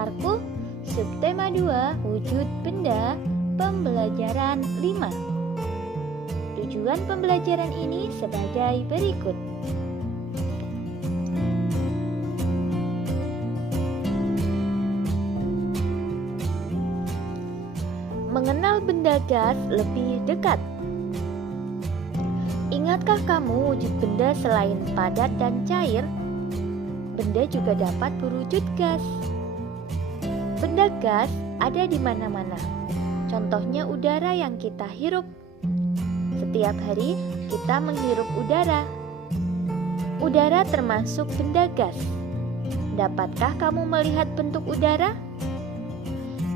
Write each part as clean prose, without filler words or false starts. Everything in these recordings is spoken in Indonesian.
pintarku, subtema 2, wujud benda, pembelajaran 5. Tujuan pembelajaran ini sebagai berikut. Mengenal benda gas lebih dekat. Ingatkah kamu wujud benda selain padat dan cair? Benda juga dapat berwujud gas. Benda gas ada di mana-mana. Contohnya udara yang kita hirup. Setiap hari kita menghirup udara. Udara termasuk benda gas. Dapatkah kamu melihat bentuk udara?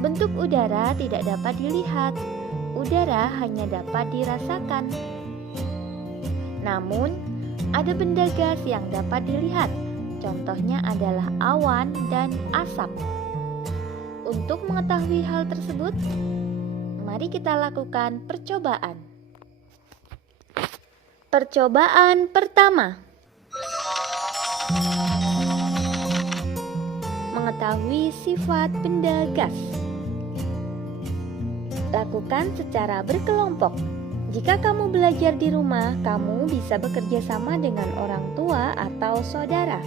Bentuk udara tidak dapat dilihat. Udara hanya dapat dirasakan. Namun, ada benda gas yang dapat dilihat. Contohnya adalah awan dan asap. Untuk mengetahui hal tersebut, mari kita lakukan percobaan. Percobaan pertama. Mengetahui sifat benda gas. Lakukan secara berkelompok. Jika kamu belajar di rumah, kamu bisa bekerja sama dengan orang tua atau saudara.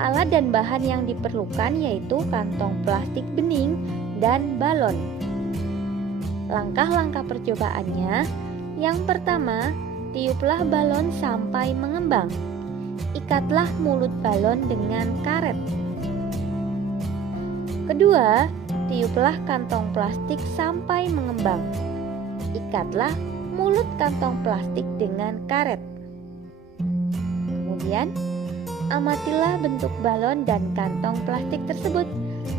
Alat dan bahan yang diperlukan yaitu kantong plastik bening dan balon. Langkah-langkah percobaannya, yang pertama, tiuplah balon sampai mengembang. Ikatlah mulut balon dengan karet. Kedua, tiuplah kantong plastik sampai mengembang. Ikatlah mulut kantong plastik dengan karet. Kemudian, amatilah bentuk balon dan kantong plastik tersebut.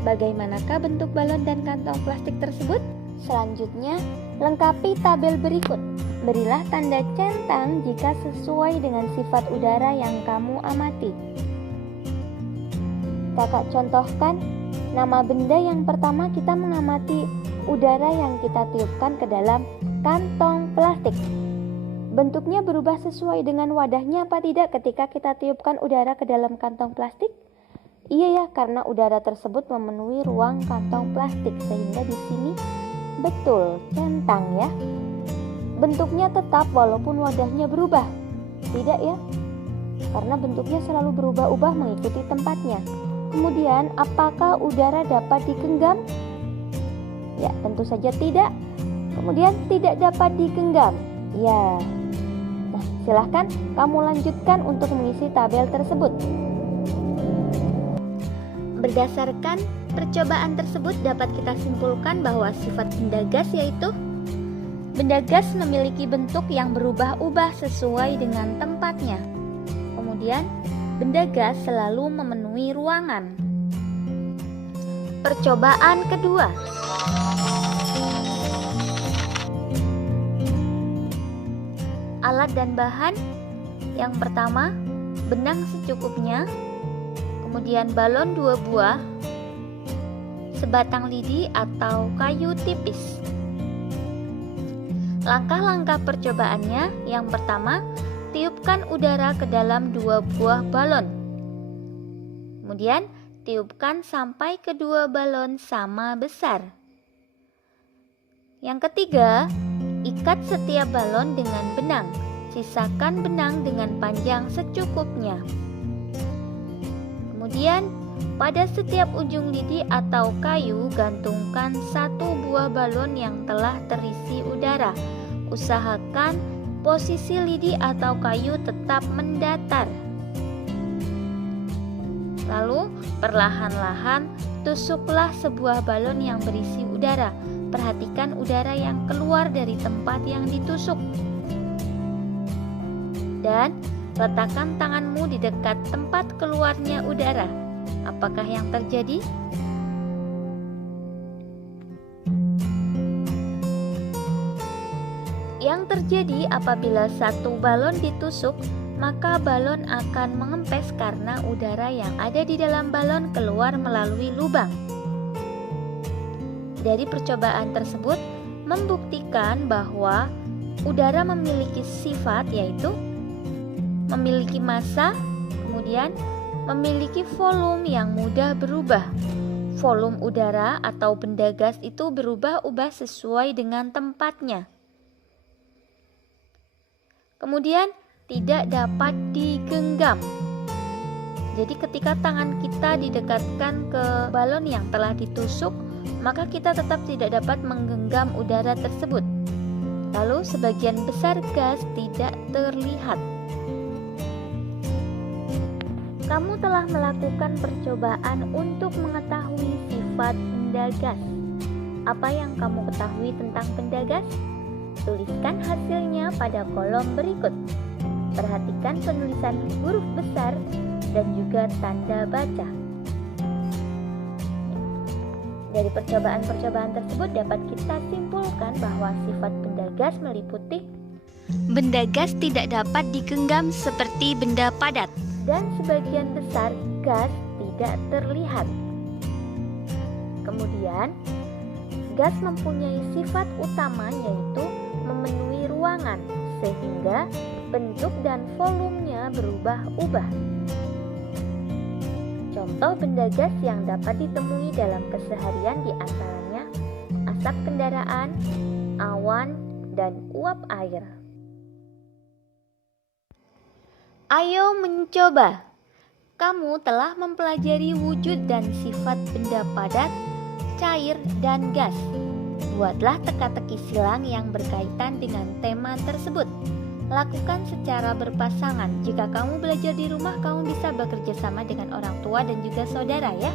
Bagaimanakah bentuk balon dan kantong plastik tersebut? Selanjutnya, lengkapi tabel berikut. Berilah tanda centang jika sesuai dengan sifat udara yang kamu amati. Kakak contohkan, nama benda yang pertama kita mengamati udara yang kita tiupkan ke dalam kantong plastik. Bentuknya berubah sesuai dengan wadahnya apa tidak ketika kita tiupkan udara ke dalam kantong plastik? Iya ya, karena udara tersebut memenuhi ruang kantong plastik sehingga di sini betul centang ya. Bentuknya tetap walaupun wadahnya berubah. Tidak ya? Karena bentuknya selalu berubah-ubah mengikuti tempatnya. Kemudian, apakah udara dapat digenggam? Ya, tentu saja tidak. Kemudian tidak dapat digenggam. Ya. Nah, silahkan kamu lanjutkan untuk mengisi tabel tersebut. Berdasarkan percobaan tersebut dapat kita simpulkan bahwa sifat benda gas yaitu benda gas memiliki bentuk yang berubah-ubah sesuai dengan tempatnya. Kemudian, benda gas selalu memenuhi ruangan. Percobaan kedua. Alat dan bahan. Yang pertama, benang secukupnya, kemudian balon 2 buah, sebatang lidi atau kayu tipis. Langkah-langkah percobaannya, yang pertama, tiupkan udara ke dalam 2 buah balon. Kemudian, tiupkan sampai kedua balon sama besar. Yang ketiga, ikat setiap balon dengan benang. Sisakan benang dengan panjang secukupnya. Kemudian, pada setiap ujung lidi atau kayu, gantungkan 1 buah balon yang telah terisi udara. Usahakan posisi lidi atau kayu tetap mendatar. Lalu, perlahan-lahan tusuklah sebuah balon yang berisi udara. Perhatikan udara yang keluar dari tempat yang ditusuk. Dan letakkan tanganmu di dekat tempat keluarnya udara. Apakah yang terjadi? Yang terjadi apabila satu balon ditusuk, maka balon akan mengempes karena udara yang ada di dalam balon keluar melalui lubang. Dari percobaan tersebut membuktikan bahwa udara memiliki sifat yaitu memiliki massa, kemudian memiliki volume yang mudah berubah. volume udara atau benda gas itu berubah-ubah sesuai dengan tempatnya. Kemudian tidak dapat digenggam. Jadi ketika tangan kita didekatkan ke balon yang telah ditusuk, maka kita tetap tidak dapat menggenggam udara tersebut. Lalu sebagian besar gas tidak terlihat. Kamu telah melakukan percobaan untuk mengetahui sifat benda gas. Apa yang kamu ketahui tentang benda gas? Tuliskan hasilnya pada kolom berikut. Perhatikan penulisan huruf besar dan juga tanda baca. Dari percobaan-percobaan tersebut dapat kita simpulkan bahwa sifat benda gas meliputi benda gas tidak dapat digenggam seperti benda padat, dan sebagian besar gas tidak terlihat. Kemudian, gas mempunyai sifat utama yaitu memenuhi ruangan sehingga bentuk dan volumenya berubah-ubah. Contoh benda gas yang dapat ditemui dalam keseharian diantaranya asap kendaraan, awan, dan uap air. Ayo mencoba. Kamu telah mempelajari wujud dan sifat benda padat, cair, dan gas. Buatlah teka-teki silang yang berkaitan dengan tema tersebut. Lakukan secara berpasangan. Jika kamu belajar di rumah, kamu bisa bekerja sama dengan orang tua dan juga saudara ya.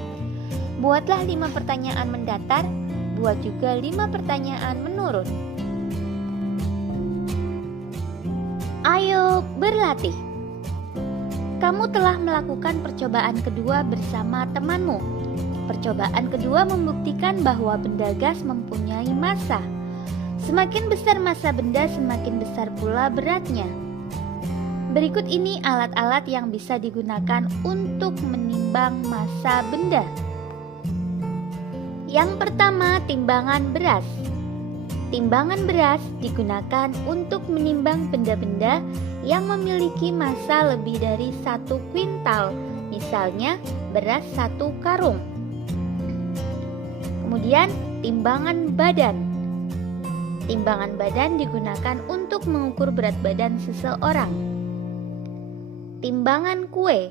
Buatlah 5 pertanyaan mendatar, buat juga 5 pertanyaan menurun. Ayo berlatih. Kamu telah melakukan percobaan kedua bersama temanmu. Percobaan kedua membuktikan bahwa benda gas mempunyai massa. Semakin besar massa benda, semakin besar pula beratnya. Berikut ini alat-alat yang bisa digunakan untuk menimbang massa benda. Yang pertama, timbangan beras. Timbangan beras digunakan untuk menimbang benda-benda yang memiliki massa lebih dari 1 kuintal, misalnya beras 1 karung. Kemudian, timbangan badan. Timbangan badan digunakan untuk mengukur berat badan seseorang. Timbangan kue.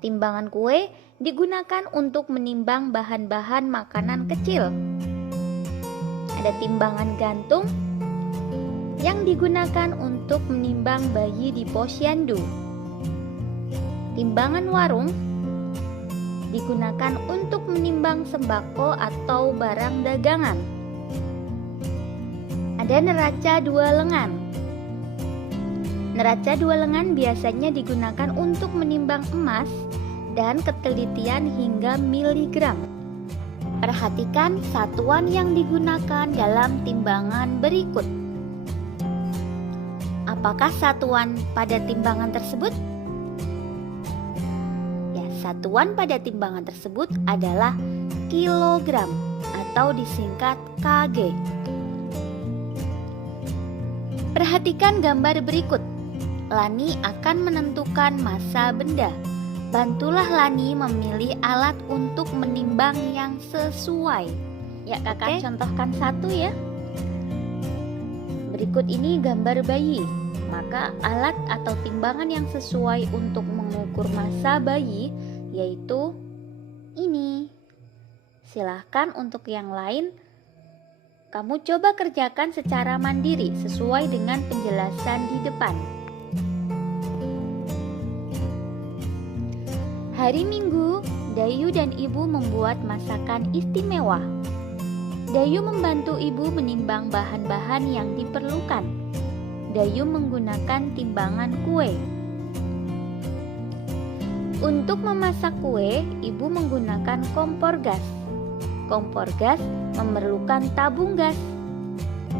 Timbangan kue digunakan untuk menimbang bahan-bahan makanan kecil. Ada timbangan gantung yang digunakan untuk menimbang bayi di posyandu. Timbangan warung digunakan untuk menimbang sembako atau barang dagangan. Ada neraca 2 lengan. Neraca 2 lengan biasanya digunakan untuk menimbang emas dan ketelitian hingga miligram. Perhatikan satuan yang digunakan dalam timbangan berikut. Apakah satuan pada timbangan tersebut? Ya, satuan pada timbangan tersebut adalah kilogram atau disingkat kg. Perhatikan gambar berikut. Lani akan menentukan massa benda. Bantulah Lani memilih alat untuk menimbang yang sesuai. Ya, kakak contohkan satu ya. Berikut ini gambar bayi. Maka alat atau timbangan yang sesuai untuk mengukur massa bayi yaitu ini. Silahkan untuk yang lain kamu coba kerjakan secara mandiri sesuai dengan penjelasan di depan. Hari Minggu, Dayu dan Ibu membuat masakan istimewa. Dayu membantu Ibu menimbang bahan-bahan yang diperlukan. Dayu menggunakan timbangan kue. Untuk memasak kue, Ibu menggunakan kompor gas. Kompor gas memerlukan tabung gas.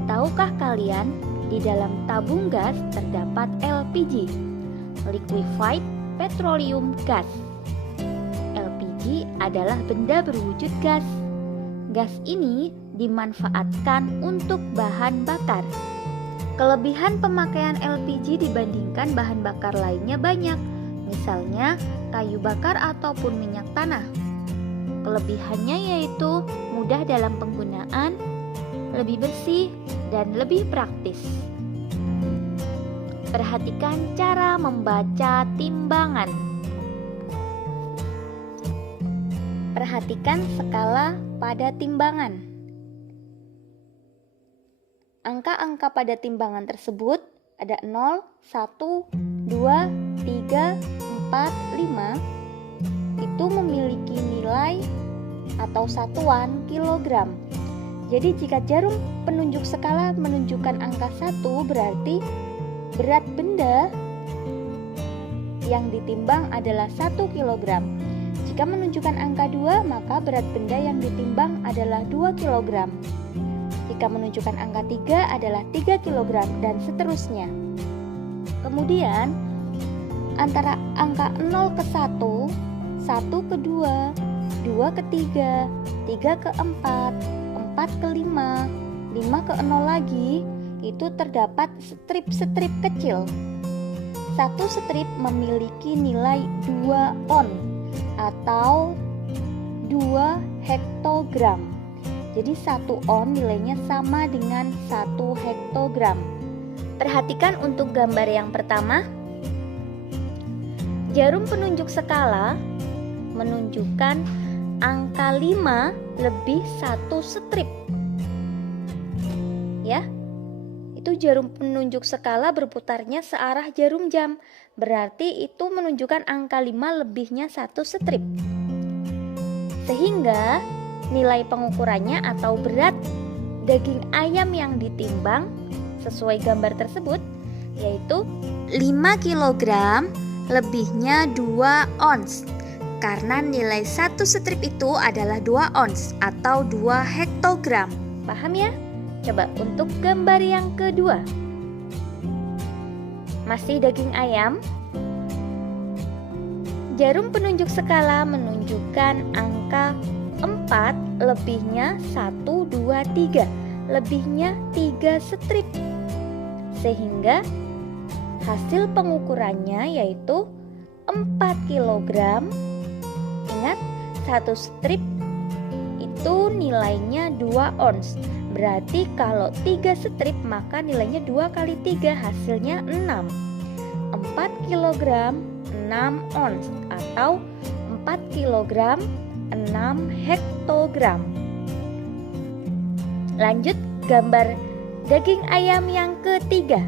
Tahukah kalian, di dalam tabung gas terdapat LPG, Liquefied Petroleum Gas. LPG adalah benda berwujud gas. Gas ini dimanfaatkan untuk bahan bakar. Kelebihan pemakaian LPG dibandingkan bahan bakar lainnya banyak, misalnya kayu bakar ataupun minyak tanah. Kelebihannya yaitu mudah dalam penggunaan, lebih bersih, dan lebih praktis. Perhatikan cara membaca timbangan. Perhatikan skala pada timbangan. Angka-angka pada timbangan tersebut ada 0, 1, 2, 3, 4, 5. Itu memiliki nilai atau satuan kilogram. Jadi jika jarum penunjuk skala menunjukkan angka 1, berarti berat benda yang ditimbang adalah 1 kg. Jika menunjukkan angka 2, maka berat benda yang ditimbang adalah 2 kg. Jika menunjukkan angka 3 adalah 3 kg dan seterusnya. Kemudian antara angka 0 ke 1, 1 ke 2, 2 ke 3, 3 ke 4, 4 ke 5, 5 ke 0 lagi, itu terdapat strip-strip kecil. Satu strip memiliki nilai 2 on atau 2 hektogram. Jadi 1 on nilainya sama dengan 1 hektogram. Perhatikan untuk gambar yang pertama. Jarum penunjuk skala menunjukkan angka 5 lebih 1 strip. Ya. Itu jarum penunjuk skala berputarnya searah jarum jam. Berarti itu menunjukkan angka 5 lebihnya 1 strip. Sehingga nilai pengukurannya atau berat daging ayam yang ditimbang sesuai gambar tersebut yaitu 5 kg lebihnya 2 ons. Karena nilai 1 strip itu adalah 2 ons atau 2 hektogram. Paham ya? Coba untuk gambar yang kedua. Masih daging ayam. Jarum penunjuk skala menunjukkan angka 4 lebihnya 1, 2, 3. Lebihnya 3 strip. Sehingga hasil pengukurannya yaitu 4 kg. Ingat, 1 strip itu nilainya 2 ons. Berarti kalau 3 strip maka nilainya 2 kali 3 hasilnya 6. 4 kg 6 ons atau 4 kg 6 hektogram. Lanjut gambar daging ayam yang ketiga.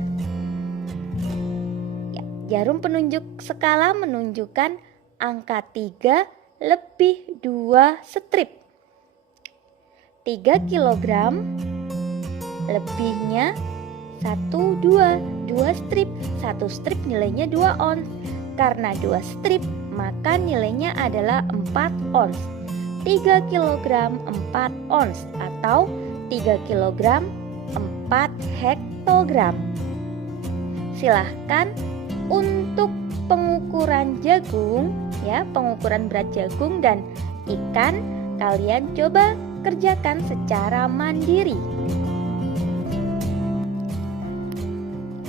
Ya, jarum penunjuk skala menunjukkan angka 3 lebih 2 strip. 3 kg lebihnya 1, 2 strip. 1 strip nilainya 2 ons. Karena 2 strip maka nilainya adalah 4 ons. 3 kg 4 ons atau 3 kg 4 hektogram. Silahkan untuk pengukuran jagung, ya, pengukuran berat jagung dan ikan kalian coba kerjakan secara mandiri.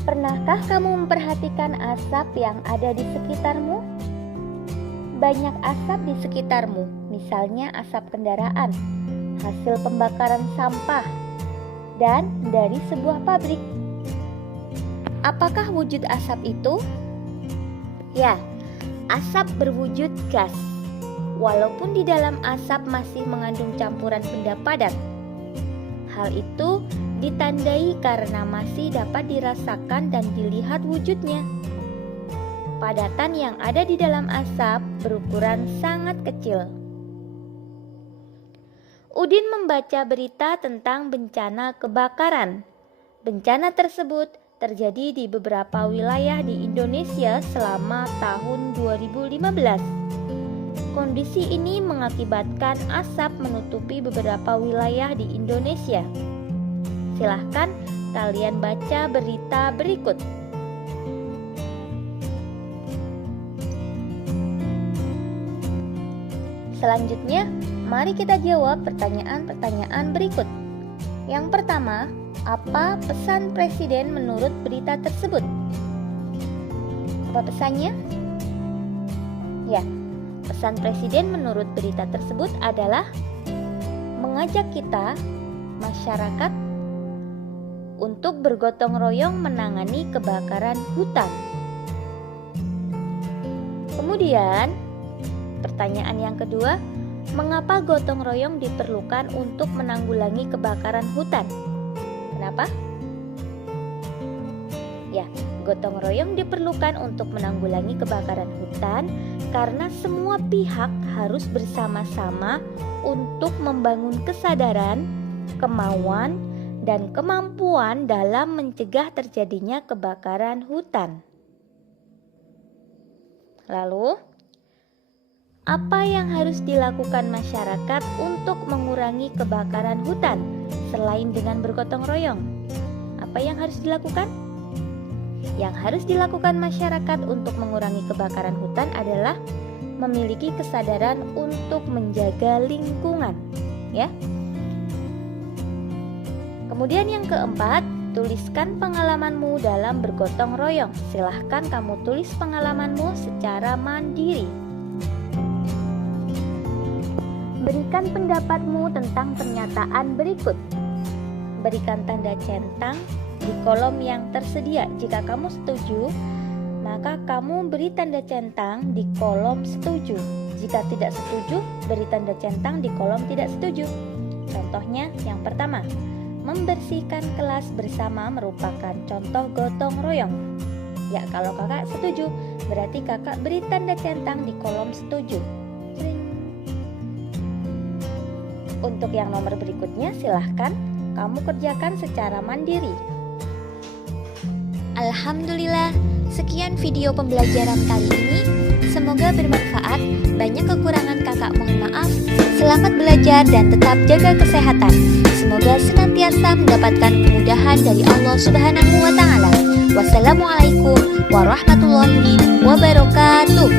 Pernahkah kamu memperhatikan asap yang ada di sekitarmu? Banyak asap di sekitarmu, misalnya asap kendaraan, hasil pembakaran sampah, dan dari sebuah pabrik. Apakah wujud asap itu? Ya, asap berwujud gas. Walaupun di dalam asap masih mengandung campuran benda padat. Hal itu ditandai karena masih dapat dirasakan dan dilihat wujudnya. Padatan yang ada di dalam asap berukuran sangat kecil. Udin membaca berita tentang bencana kebakaran. Bencana tersebut terjadi di beberapa wilayah di Indonesia selama tahun 2015. Kondisi ini mengakibatkan asap menutupi beberapa wilayah di Indonesia. Silahkan kalian baca berita berikut. Selanjutnya, mari kita jawab pertanyaan-pertanyaan berikut. Yang pertama, apa pesan presiden menurut berita tersebut? Apa pesannya? Ya, Pesan Presiden menurut berita tersebut adalah mengajak kita, masyarakat, untuk bergotong royong menangani kebakaran hutan. Kemudian, pertanyaan yang kedua, mengapa gotong royong diperlukan untuk menanggulangi kebakaran hutan? Kenapa? Ya, gotong royong diperlukan untuk menanggulangi kebakaran hutan karena semua pihak harus bersama-sama untuk membangun kesadaran, kemauan, dan kemampuan dalam mencegah terjadinya kebakaran hutan. Lalu, apa yang harus dilakukan masyarakat untuk mengurangi kebakaran hutan selain dengan bergotong royong? Apa yang harus dilakukan? Yang harus dilakukan masyarakat untuk mengurangi kebakaran hutan adalah memiliki kesadaran untuk menjaga lingkungan, ya. Kemudian yang keempat, tuliskan pengalamanmu dalam bergotong royong. Silahkan kamu tulis pengalamanmu secara mandiri. Berikan pendapatmu tentang pernyataan berikut. Berikan tanda centang di kolom yang tersedia. Jika kamu setuju, maka kamu beri tanda centang di kolom setuju. Jika tidak setuju, beri tanda centang di kolom tidak setuju. Contohnya yang pertama, membersihkan kelas bersama merupakan contoh gotong royong. Ya, kalau kakak setuju, berarti kakak beri tanda centang di kolom setuju. Untuk yang nomor berikutnya, silahkan kamu kerjakan secara mandiri. Alhamdulillah, sekian video pembelajaran kali ini. Semoga bermanfaat. Banyak kekurangan kakak mohon maaf. Selamat belajar dan tetap jaga kesehatan. Semoga senantiasa mendapatkan kemudahan dari Allah Subhanahu wa Ta'ala. Wassalamualaikum warahmatullahi wabarakatuh.